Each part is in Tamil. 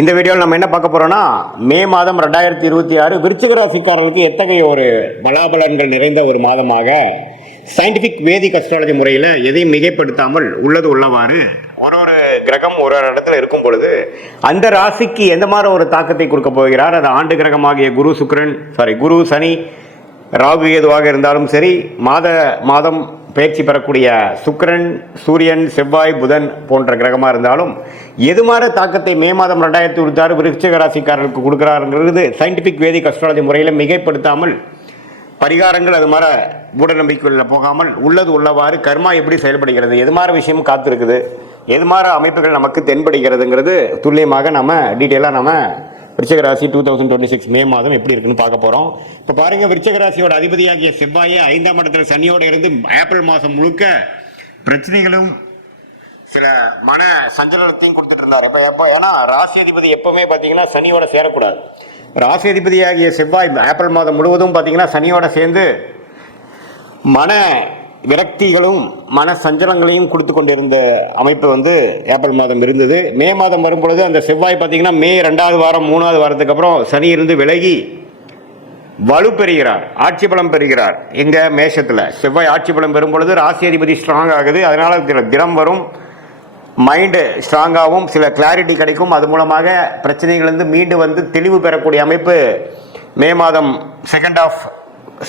இந்த வீடியோவில் நம்ம என்ன பார்க்க போறோம்னா, மே மாதம் 2026 விருச்சிக ராசிக்காரர்களுக்கு எத்தகைய ஒரு பலாபலன்கள் நிறைந்த ஒரு மாதமாக சயின்டிபிக் வேதிக் அஸ்ட்ராலஜி முறையில் எதையும் மிகைப்படுத்தாமல் உள்ளது உள்ளவாறு ஒரு கிரகம் ஒரு இடத்துல இருக்கும் பொழுது அந்த ராசிக்கு எந்த மாதிரி ஒரு தாக்கத்தை கொடுக்க போகிறார். அது ஆண்டு கிரகமாகிய குரு சனி ராகு எதுவாக இருந்தாலும் சரி, மாதம் பயிற்சி பெறக்கூடிய சுக்கிரன் சூரியன் செவ்வாய் புதன் போன்ற கிரகமாக இருந்தாலும் எது மாதிரி தாக்கத்தை மே மாதம் 2026 விருச்சிக ராசிக்காரர்களுக்கு கொடுக்குறாருங்கிறது சயின்டிபிக் வேதிக் அஸ்ட்ராலஜி முறையில் மிகைப்படுத்தாமல் பரிகாரங்கள் அது மாதிரி மூட நம்பிக்கைகளில் போகாமல் உள்ளது உள்ளவாறு கர்மா எப்படி செயல்படுகிறது, எது மாதிரி விஷயம் காத்திருக்குது, எது மாதிரி அமைப்புகள் நமக்கு தென்படுகிறதுங்கிறது துல்லியமாக நம்ம டீட்டெயிலாக நம்ம விருச்சிக ராசி 2026 மே மாதம் எப்படி இருக்குன்னு பார்க்க போகிறோம். இப்போ பாருங்கள், விருச்சிக ராசியோட அதிபதியாகிய செவ்வாயை 5ஆம் இடத்துல சனியோடு இருந்து ஏப்ரல் மாதம் முழுக்க பிரச்சனைகளும் சில மன சஞ்சலத்தையும் கொடுத்துட்டு இருந்தார். எப்போ ஏன்னா ராசி அதிபதி எப்பவுமே பார்த்தீங்கன்னா சனியோட சேரக்கூடாது. ராசி அதிபதியாகிய செவ்வாய் ஏப்ரல் மாதம் முழுவதும் பார்த்தீங்கன்னா சனியோட சேர்ந்து மன விரக்திகளும் மன சஞ்சலங்களையும் கொடுத்து கொண்டிருந்த அமைப்பு ஏப்ரல் மாதம் இருந்தது. மே மாதம் வரும்பொழுது அந்த செவ்வாய் பார்த்தீங்கன்னா மே 2வது வாரம் 3வது வாரத்துக்கு அப்புறம் சனி இருந்து விலகி வலு பெறுகிறார், ஆட்சி பலம் பெறுகிறார். எங்க மேஷத்தில் செவ்வாய் ஆட்சி பலம் பெறும் பொழுது ராசி அதிபதி ஸ்ட்ராங் ஆகுது. அதனால தினம் வரும் மைண்டு ஸ்ட்ராங்காகவும் சில கிளாரிட்டி கிடைக்கும். அது மூலமாக பிரச்சனைகள் மீண்டு தெளிவு பெறக்கூடிய அமைப்பு மே மாதம்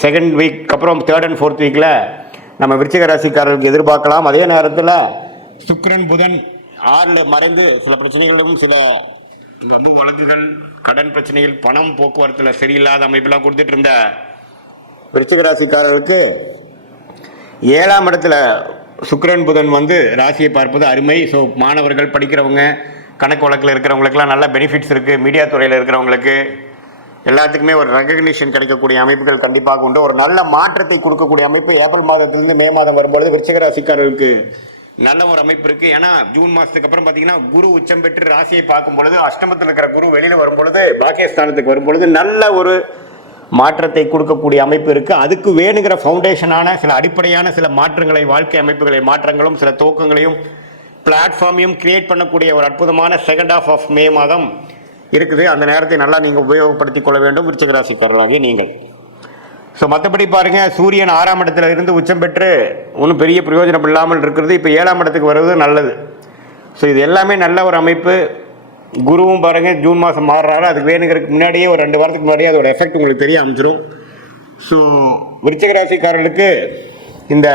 செகண்ட் வீக் அப்புறம் 3rd and 4th வீக்கில் நம்ம விருச்சிக ராசிக்காரர்களுக்கு எதிர்பார்க்கலாம். அதே நேரத்தில் சுக்கிரன் புதன் 6ல் மறைந்து சில பிரச்சனைகளும் சில வழக்குகள் கடன் பிரச்சனைகள் பணம் போக்குவரத்தில் சரியில்லாத அமைப்பெல்லாம் கொடுத்துட்டு இருந்த விருச்சிக ராசிக்காரர்களுக்கு 7ஆம் இடத்துல சுக்கிரன் புதன் ராசியை பார்ப்பது அருமை. ஸோ மாணவர்கள் படிக்கிறவங்க கணக்கு வழக்கில் இருக்கிறவங்களுக்குலாம் நல்ல பெனிஃபிட்ஸ் இருக்குது. மீடியா துறையில் இருக்கிறவங்களுக்கு எல்லாத்துக்குமே ஒரு ரெகக்னிஷன் கிடைக்கக்கூடிய அமைப்புகள் கண்டிப்பாக உண்டு. ஒரு நல்ல மாற்றத்தை கொடுக்கக்கூடிய அமைப்பு ஏப்ரல் மாதத்திலிருந்து மே மாதம் வரும்பொழுது விருச்சிக ராசிக்காரர்களுக்கு நல்ல ஒரு அமைப்பு இருக்குது. ஏன்னா ஜூன் மாதத்துக்கு அப்புறம் பார்த்தீங்கன்னா குரு உச்சம் பெற்று ராசியை பார்க்கும் பொழுது அஷ்டமத்தில் இருக்கிற குரு வெளியில் வரும்பொழுது பாக்கியஸ்தானத்துக்கு வரும்பொழுது நல்ல ஒரு மாற்றத்தை கொடுக்கக்கூடிய அமைப்பு இருக்குது. அதுக்கு வேணுங்கிற ஃபவுண்டேஷனான சில அடிப்படையான சில மாற்றங்களை, வாழ்க்கை அமைப்புகளை மாற்றங்களும் சில துவக்கங்களையும் பிளாட்ஃபார்மையும் கிரியேட் பண்ணக்கூடிய ஒரு அற்புதமான செகண்ட் ஹாஃப் ஆஃப் மே மாதம் இருக்குது. அந்த நேரத்தை நல்லா நீங்கள் உபயோகப்படுத்திக் கொள்ள வேண்டும் விருச்சிக ராசிக்காரர்களாகிய நீங்கள். ஸோ மற்றபடி பாருங்கள், சூரியன் 6ஆம் இடத்துல இருந்து உச்சம் பெற்று ஒன்றும் பெரிய பிரயோஜனம் இல்லாமல் இருக்கிறது. இப்போ 7ஆம் இடத்துக்கு வருவது நல்லது. ஸோ இது எல்லாமே நல்ல ஒரு அமைப்பு. குருவும் பாருங்கள் ஜூன் மாதம் மாறுறாரு. அதுக்கு வேணுங்கிறதுக்கு முன்னாடியே ஒரு 2 வாரத்துக்கு முன்னாடியே அதோட எஃபெக்ட் உங்களுக்கு தெரிய ஆரம்பிச்சிடும். ஸோ விருச்சிக ராசிக்காரர்களுக்கு இந்த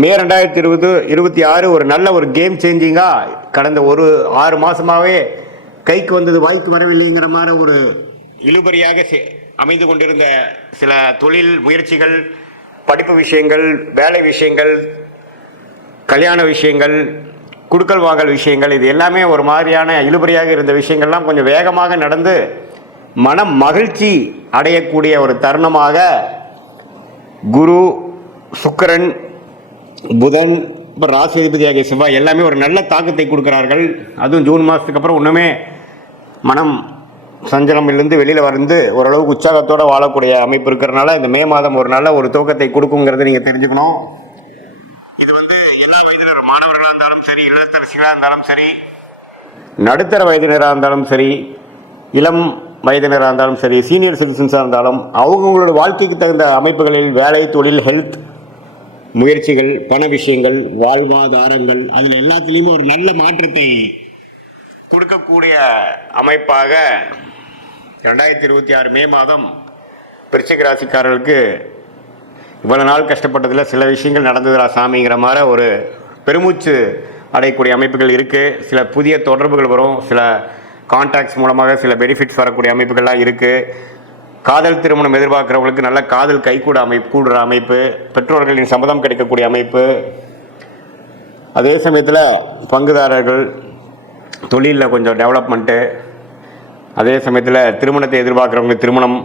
மே 2026 ஒரு நல்ல ஒரு கேம் சேஞ்சிங்காக கடந்த ஒரு 6 மாதமாகவே கைக்கு வந்தது வாய்க்கு வரவில்லைங்கிற மாதிரி ஒரு இழுபறியாக அமைந்து கொண்டிருந்த சில தொழில் முயற்சிகள், படிப்பு விஷயங்கள், வேலை விஷயங்கள், கல்யாண விஷயங்கள், குடுக்கல் வாங்கல் விஷயங்கள், இது எல்லாமே ஒரு மாதிரியான இழுபறியாக இருந்த விஷயங்கள்லாம் கொஞ்சம் வேகமாக நடந்து மனம் மகிழ்ச்சி அடையக்கூடிய ஒரு தருணமாக குரு சுக்கிரன் புதன் இப்போ ராசி அதிபதியாகிய செவ்வாய் எல்லாமே ஒரு நல்ல தாக்கத்தை கொடுக்குறார்கள். அதுவும் ஜூன் மாதத்துக்கு அப்புறம் ஒன்றுமே மனம் சஞ்சலமிலிருந்து வெளியில் வந்து ஓரளவுக்கு உற்சாகத்தோடு வாழக்கூடிய அமைப்பு இருக்கிறதுனால இந்த மே மாதம் ஒரு நல்ல ஒரு துவக்கத்தை கொடுக்குங்கிறத நீங்கள் தெரிஞ்சுக்கணும். இது எல்லா வயதினரும் மாணவர்களாக இருந்தாலும் சரி, இளத்தரசிகளாக இருந்தாலும் சரி, நடுத்தர வயதினராக இருந்தாலும் சரி, இளம் வயதினராக இருந்தாலும் சரி, சீனியர் சிட்டிசன்ஸாக இருந்தாலும் அவங்களோட வாழ்க்கைக்கு தகுந்த அமைப்புகளில் வேலை, தொழில், ஹெல்த் முயற்சிகள், பண விஷயங்கள், வாழ்வாதாரங்கள், அதில் எல்லாத்துலேயுமே ஒரு நல்ல மாற்றத்தை கொடுக்கக்கூடிய அமைப்பாக 2026 மே மாதம் விருச்சிக ராசிக்காரர்களுக்கு இவ்வளோ நாள் கஷ்டப்பட்டதில் சில விஷயங்கள் நடந்ததுரா சாமிங்கிற மாதிரி ஒரு பெருமூச்சு அடையக்கூடிய அமைப்புகள் இருக்குது. சில புதிய தொடர்புகள் வரும், சில கான்டாக்ட்ஸ் மூலமாக சில பெனிஃபிட்ஸ் வரக்கூடிய அமைப்புகள்லாம் இருக்குது. காதல் திருமணம் எதிர்பார்க்குறவங்களுக்கு நல்ல காதல் கைகூட கூடுற அமைப்பு, பெற்றோர்களின் சம்மதம் கிடைக்கக்கூடிய அமைப்பு. அதே சமயத்தில் பங்குதாரர்கள் தொழிலில் கொஞ்சம் டெவலப்மெண்ட்டு, அதே சமயத்தில் திருமணத்தை எதிர்பார்க்குறவங்களுக்கு திருமணம்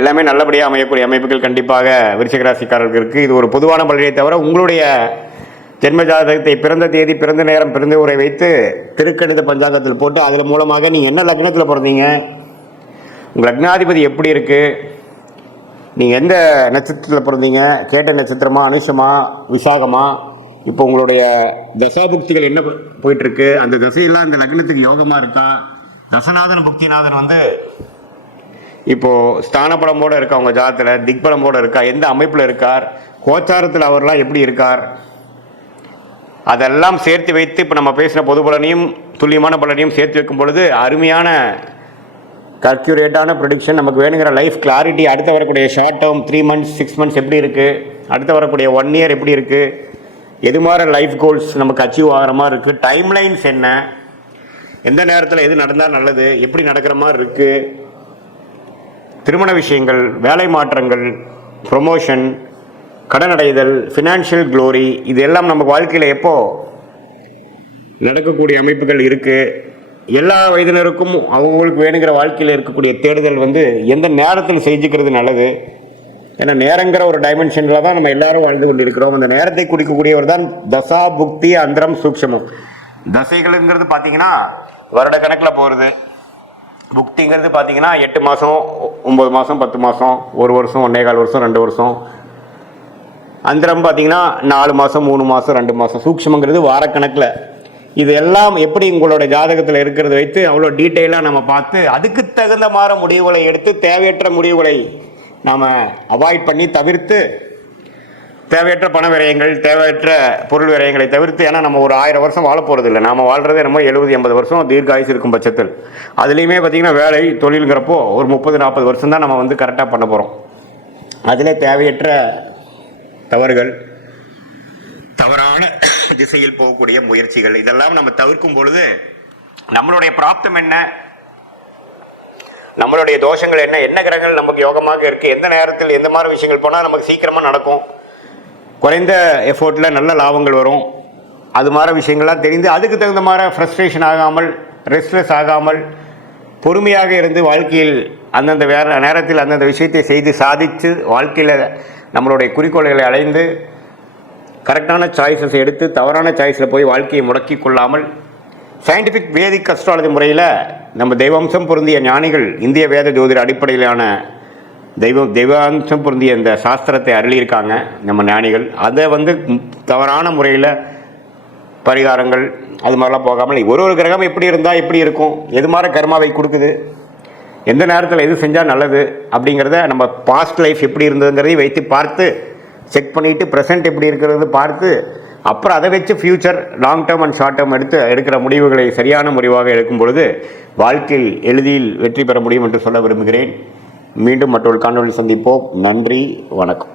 எல்லாமே நல்லபடியாக அமையக்கூடிய அமைப்புகள் கண்டிப்பாக விருச்சிக ராசிக்காரர்களுக்கு இருக்குது. இது ஒரு பொதுவான பலனை தவிர உங்களுடைய ஜென்ம ஜாதகத்தை பிறந்த தேதி, பிறந்த நேரம், பிறந்த ஊரை வைத்து திருக்கணித பஞ்சாங்கத்தில் போட்டு அதில் மூலமாக நீங்கள் என்ன லக்னத்தில் பிறந்தீங்க, உங்கள் லக்னாதிபதி எப்படி இருக்குது, நீங்கள் எந்த நட்சத்திரத்தில் பிறந்தீங்க, கேட்ட நட்சத்திரமா, அனுஷமா, விசாகமா, இப்போ உங்களுடைய தசாபுக்திகள் என்ன போயிட்டுருக்கு, அந்த தசையெல்லாம் இந்த லக்னத்துக்கு யோகமாக இருக்கா, தசநாதன் புக்திநாதன் வந்து இப்போ ஸ்தானபலமோட இருக்கா, அவங்க ஜாதத்தில் திக்பலமோட இருக்கா, எந்த அமைப்பில் இருக்கார், கோச்சாரத்தில் அவர்லாம் எப்படி இருக்கார், அதெல்லாம் சேர்த்து வைத்து இப்போ நம்ம பேசின பொது பலனையும் துல்லியமான பலனையும் சேர்த்து வைக்கும் பொழுது அருமையான கர்க்யூரேட்டான ப்ரொடிக்ஷன் நமக்கு வேணுங்கிற லைஃப் கிளாரிட்டி. அடுத்து வரக்கூடிய ஷார்ட் டேர்ம் 3 months 6 months எப்படி இருக்குது, அடுத்து வரக்கூடிய 1 year எப்படி இருக்குது, எது மாதிரி லைஃப் கோல்ஸ் நமக்கு அச்சீவ் ஆகிற மாதிரி இருக்குது, டைம்லைன்ஸ் என்ன, எந்த நேரத்தில் எது நடந்தால் நல்லது, எப்படி நடக்கிற மாதிரி இருக்குது, திருமண விஷயங்கள், வேலை மாற்றங்கள், ப்ரொமோஷன், கடன் அடைதல், ஃபினான்ஷியல் க்ளோரி, இது எல்லாம் நம்ம வாழ்க்கையில் எப்போ நடக்கக்கூடிய அமைப்புகள் இருக்குது. எல்லா வயதினருக்கும் அவங்களுக்கு வேணுங்கிற வாழ்க்கையில் இருக்கக்கூடிய தேடுதல் வந்து எந்த நேரத்தில் செஞ்சுக்கிறது நல்லது. ஏன்னா நேரங்கிற ஒரு டைமென்ஷனில் தான் நம்ம எல்லாரும் வாழ்ந்து கொண்டு இருக்கிறோம். அந்த நேரத்தை குறிக்கக்கூடியவர் தான் தசா புக்தி அந்தரம் சூக்ஷமம். தசைகளுங்கிறது பார்த்தீங்கன்னா வருட கணக்கில் போகிறது, புக்திங்கிறது பார்த்தீங்கன்னா 8 மாதம் 9 மாதம் 10 மாதம் 1 வருஷம் 1.25 வருஷம் 2 வருஷம், அந்தரம் பார்த்தீங்கன்னா 4 மாதம் 3 மாதம் 2 மாதம், சூக்ஷமங்கிறது வாரக்கணக்கில். இது எல்லாம் எப்படி உங்களோட ஜாதகத்தில் இருக்கிறத வைத்து அவ்வளோ டீட்டெயிலாக நம்ம பார்த்து அதுக்கு தகுந்த மாதிரி முடிவுகளை எடுத்து தேவையற்ற முடிவுகளை நாம் அவாய்ட் பண்ணி தவிர்த்து, தேவையற்ற பண விரயங்கள், தேவையற்ற பொருள் விரயங்களை தவிர்த்து. ஏன்னா நம்ம ஒரு 1000 வருஷம் வாழ போகிறது இல்லை, நாம் வாழ்கிறதே நம்ம 70-80 வருஷம் தீர்க்காயுசு இருக்கும் பட்சத்தில். அதுலேயுமே பார்த்திங்கன்னா வேலை தொழிலுங்கிறப்போ ஒரு 30-40 வருஷம் தான் நம்ம வந்து கரெக்டாக பண்ண போகிறோம். அதில் தேவையற்ற தவறுகள், தவறான திசையில் போகக்கூடிய முயற்சிகள், இதெல்லாம் நம்ம தவிர்க்கும் பொழுது நம்மளுடைய பிராப்தம் என்ன, நம்மளுடைய தோஷங்கள் என்ன, என்ன கிரகங்கள் நமக்கு யோகமாக இருக்குது, எந்த நேரத்தில் எந்த மாதிரி விஷயங்கள் போனால் நமக்கு சீக்கிரமாக நடக்கும், குறைந்த எஃபோர்ட்டில் நல்ல லாபங்கள் வரும், அது மாதிரி விஷயங்கள்லாம் தெரிந்து அதுக்கு தகுந்த மாதிரி ஃப்ரஸ்ட்ரேஷன் ஆகாமல், ரெஸ்ட்லெஸ் ஆகாமல், பொறுமையாக இருந்து வாழ்க்கையில் அந்தந்த நேரத்தில் அந்தந்த விஷயத்தை செய்து சாதித்து வாழ்க்கையில் நம்மளுடைய குறிக்கோள்களை அடைந்து கரெக்டான சாய்ஸஸ் எடுத்து தவறான சாய்ஸில் போய் வாழ்க்கையை முடக்கி கொள்ளாமல் சயின்டிஃபிக் வேதிக் அஸ்ட்ராலஜி முறையில் நம்ம தெய்வாம்சம் பொருந்திய ஞானிகள் இந்திய வேத ஜோதிட அடிப்படையிலான தெய்வாம்சம் பொருந்திய இந்த சாஸ்திரத்தை அருளியிருக்காங்க நம்ம ஞானிகள். அதை வந்து தவறான முறையில் பரிகாரங்கள் அது மாதிரிலாம் போகாமல் ஒரு கிரகம் எப்படி இருந்தால் எப்படி இருக்கும், எது மாதிரி கர்மாவை கொடுக்குது, எந்த நேரத்தில் எது செஞ்சால் நல்லது அப்படிங்கிறத நம்ம பாஸ்ட் லைஃப் எப்படி இருந்ததுங்கிறதையும் வைத்து பார்த்து செக் பண்ணிவிட்டு ப்ரெசென்ட் எப்படி இருக்கிறது பார்த்து அப்புறம் அதை வச்சு future long term and short term எடுக்கிற முடிவுகளை சரியான முடிவாக எடுக்கும் பொழுது வாழ்க்கையில் எளிதில் வெற்றி பெற முடியும் என்று சொல்ல விரும்புகிறேன். மீண்டும் மற்றொரு காணொளி சந்திப்போம். நன்றி, வணக்கம்.